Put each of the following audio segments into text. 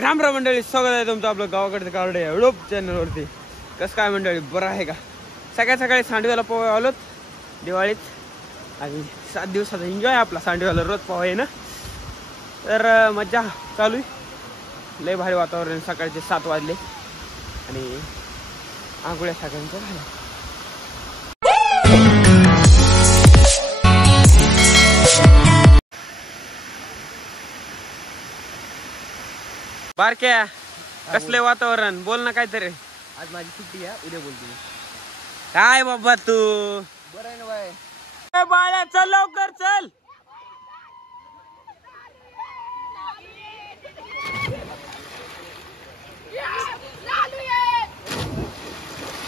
राम राम मंडळी, स्वागत आहे तुमचं आपलं गावाकडचं कार्ड या युट्यूब चॅनलवरती. कसं काय मंडळी, बरं आहे का? सकाळी सकाळी सांडव्याला पोहा आलोत दिवाळीत आणि 7 दिवसाचा एन्जॉय आपला सांडव्याला रोज पोहा आहे ना. तर मज्जा चालू आहे, लय भारी वातावरण. सकाळचे 7 वाजले आणि आंघोळ्या सगळ्यांचं झालं. बारक्या कसले वातावरण, बोल ना काहीतरी. आज माझी सुट्टी आहे, उद्या बोलतो. काय बाबा तू बरं आहे ना बाय? बाळ्या चल लवकर चल.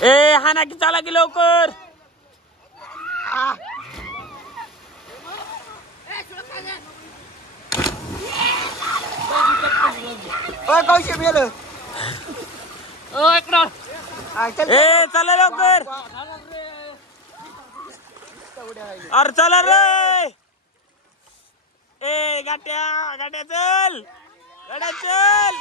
ए हाना की चला की लवकर. कौशल गेलं. ए चला लवकर. अरे चला रे. ए गाट्या गाट्या चल, गाड्या चल.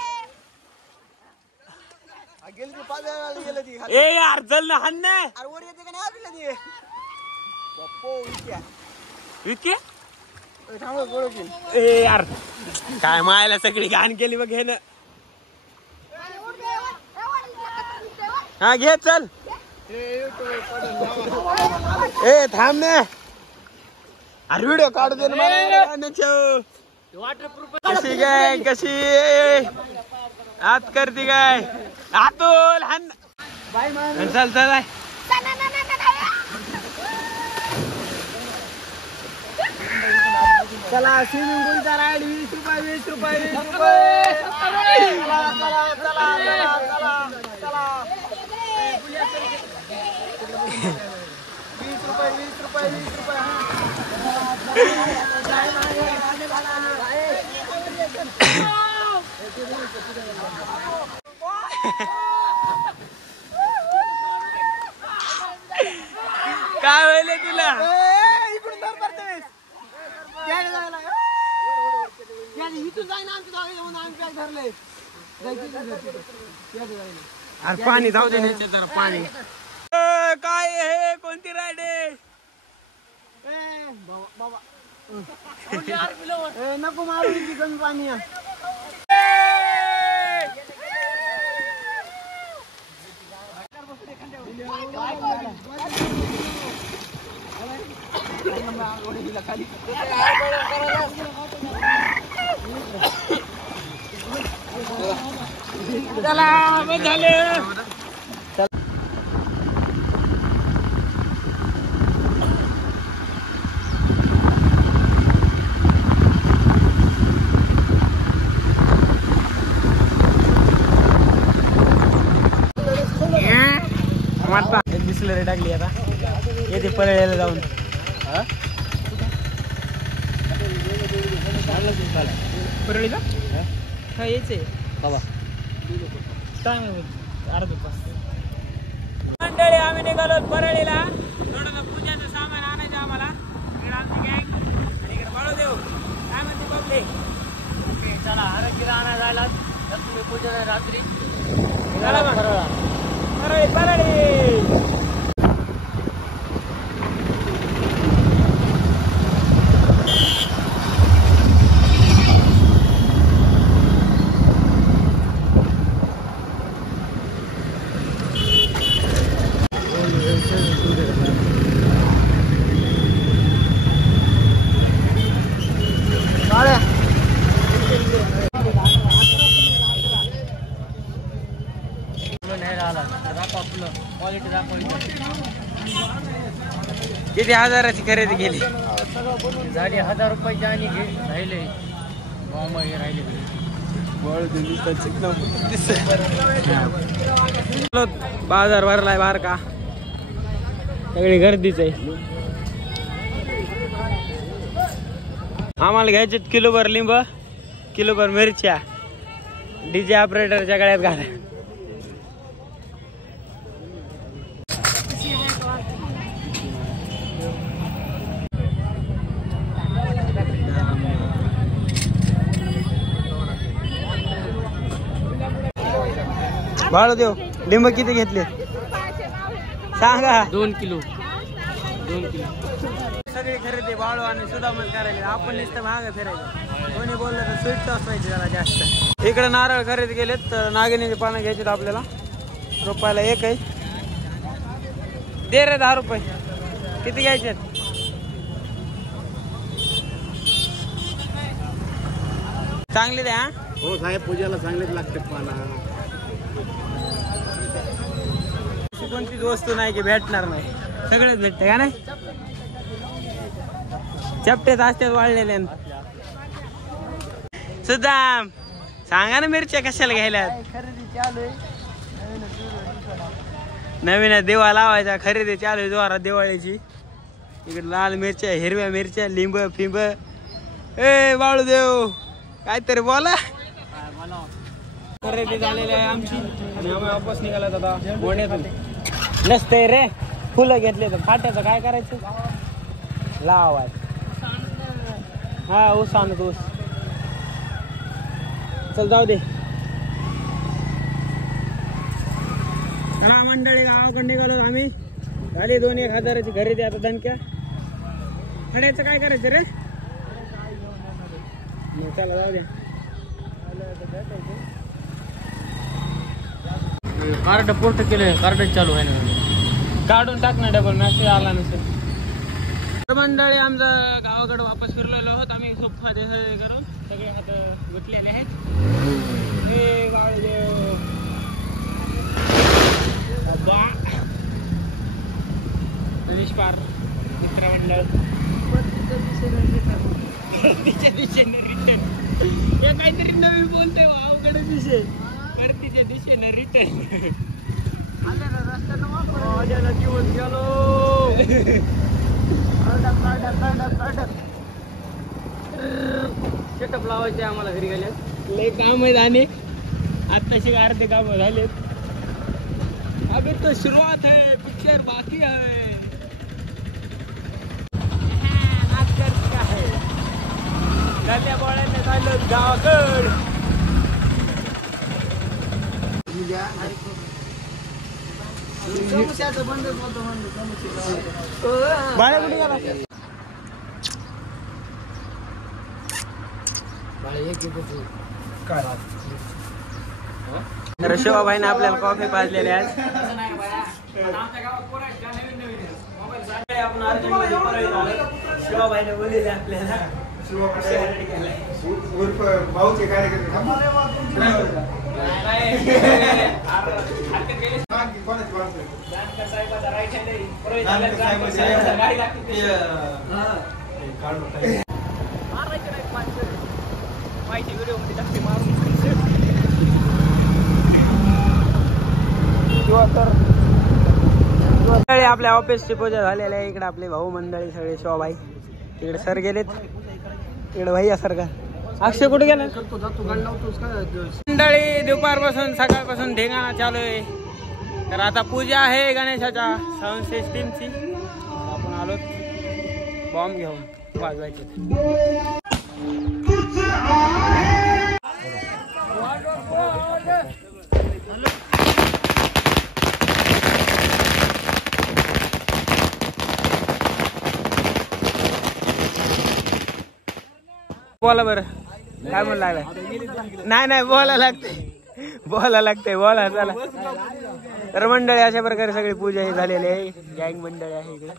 गेली ती 5 वेळा गेलं ती. ए यार चल ना, हाण ना. अरे वर येते का नाही आपल्याला ती? बाप्पो विक्या विके थांब गोळ की. ए यार काय मायला सगळी घाण केली बघ हे ना. हा घे चल. ए थांब ना. अरे व्हिडिओ काढू दे ना मला. कशी काय कशी आत करते काय आतोल हान. चल चल चला स्विमिंग पूलचा राईड 20 रुपये 20 रुपये 20 रुपये. चला चला चला चला चला. 20 रुपये 20 रुपये 20 रुपये. काय होईल तुला? इकडून दर पडतेस. इथून जाईन आमची जागा येऊन आम्ही काय धरले. अरे पाणी जाऊ दे जरा पाणी. काय हे कोणती राईड आहे? बाबा नको मारू, कमी पाणी आहे. चला बस झालं. बिस्लरी टाकली आता येते परळीला जाऊन. परळीला हा यायचंय अर्धा तास. मंडळी आम्ही निघालो परळीला. थोडं पूजाचं सामान आणायचं आम्हाला. इकडे आमची गँग आणि इकडे बाळूदेव. काय म्हणते बबले? चला आरोग्य आणायला जायला तुम्ही पूजा रात्री परळी परळी. किती हजाराची खरेदी केली? झाली 1000 रुपयाची आणि राहिले राहिले. बाजार भरलाय बार का, सगळी गर्दीच आहे. आम्हाला घ्यायचे किलोभर लिंब, किलोभर मिरच्या. डीजे ऑपरेटरच्या गळ्यात घाला. बाळू देव लिंब किती घेतले सांगा 2 किलो सगळी खरेदी बाळू आणि सुदामच करायला आपण नुसतं महाग फिरायचं कोणी बोललं तर स्वीट असवायची जरा जास्त इकडे नारळ खरेदी केलेत तर नागिनीचे पानं घ्यायचे आपल्याला रुपयाला एक आहे दे रे 10 रुपये किती घ्यायचे चांगली द्या हो साहेब पूजेला चांगलेच लागते पाना कोणतीच वस्तू नाही की भेटणार नाही सगळेच भेटते का नाही चपटेच असतात वाळलेले सुदाम सांगा ना मिरच्या कशाला घ्यायला खरेदी चालू आहे नवीन देवा लावायचा खरेदी चालू आहे जोरात दिवाळीची इकडे लाल मिरच्या हिरव्या मिरच्या लिंब फिंब ए बाळू देव काहीतरी बोला खरेदी झालेली आहे आमची आणि आम्ही वापस निघाला आता गोंड्यातून नसते रे फुलं घेतले तर फाट्याचं काय करायचं लावाय हा ऊस आणत ऊस चल जाऊ दे हा मंडळी गावाकडे निघालो आम्ही झाली 2,000-1,000ची खरेदी आता दणक्या खड्याचं काय करायचं रे चला जाऊ द्या कार्ड पोर्ट केले कार्ड चालू आहे ना काढून टाक ना डबल मॅसेज आला नसेल तर मंडळी आमचा गावाकडे वापस फिरलेलो आहोत आम्ही सोफा करून सगळे हात गुतलेले आहेत हे बाळूदेव गणेश पार मित्र मंडळ परतीच्या दिशेने रिटर्न हे काहीतरी नवीन बोलतोय अवघड विषय परतीच्या दिशेने रिटर्न जीवन गेलो सेटअप लावायचे आम्हाला घरी गेल्यास लय काम आहेत आणि आत्ताशी अर्धे काम झालेत अभी तो शुरुआत है पिक्चर बाकी है गल्ल्या बोळ्याने झालं गावाकड बाळ्या कुठे गेला तर शिवाभाईने आपल्याला कॉफी पाजलेली आहे शिवाभाईने बोललेले आपल्याला भाऊचे कार्यक्रम आपल्या ऑफिसची पूजा झालेली आहे इकडे आपले भाऊ मंडळी सगळे शिवाभाई तिकडे सर गेलेत तिकडे भैया सर का अक्षय कुठे गेला मंडळी दुपारपासून सकाळपासून ढेंगाणा चालू आहे तर आता पूजा आहे गणेशाच्या साऊंड सिस्टीमची आपण आलो बॉम्ब घेऊन वाजवायचे बोला बरं काय म्हणू लागलं नाही बोला लागते बोला चला तर मंडळी अशा प्रकारे सगळी पूजा ही झालेली आहे गँग मंडळी आहे इकडे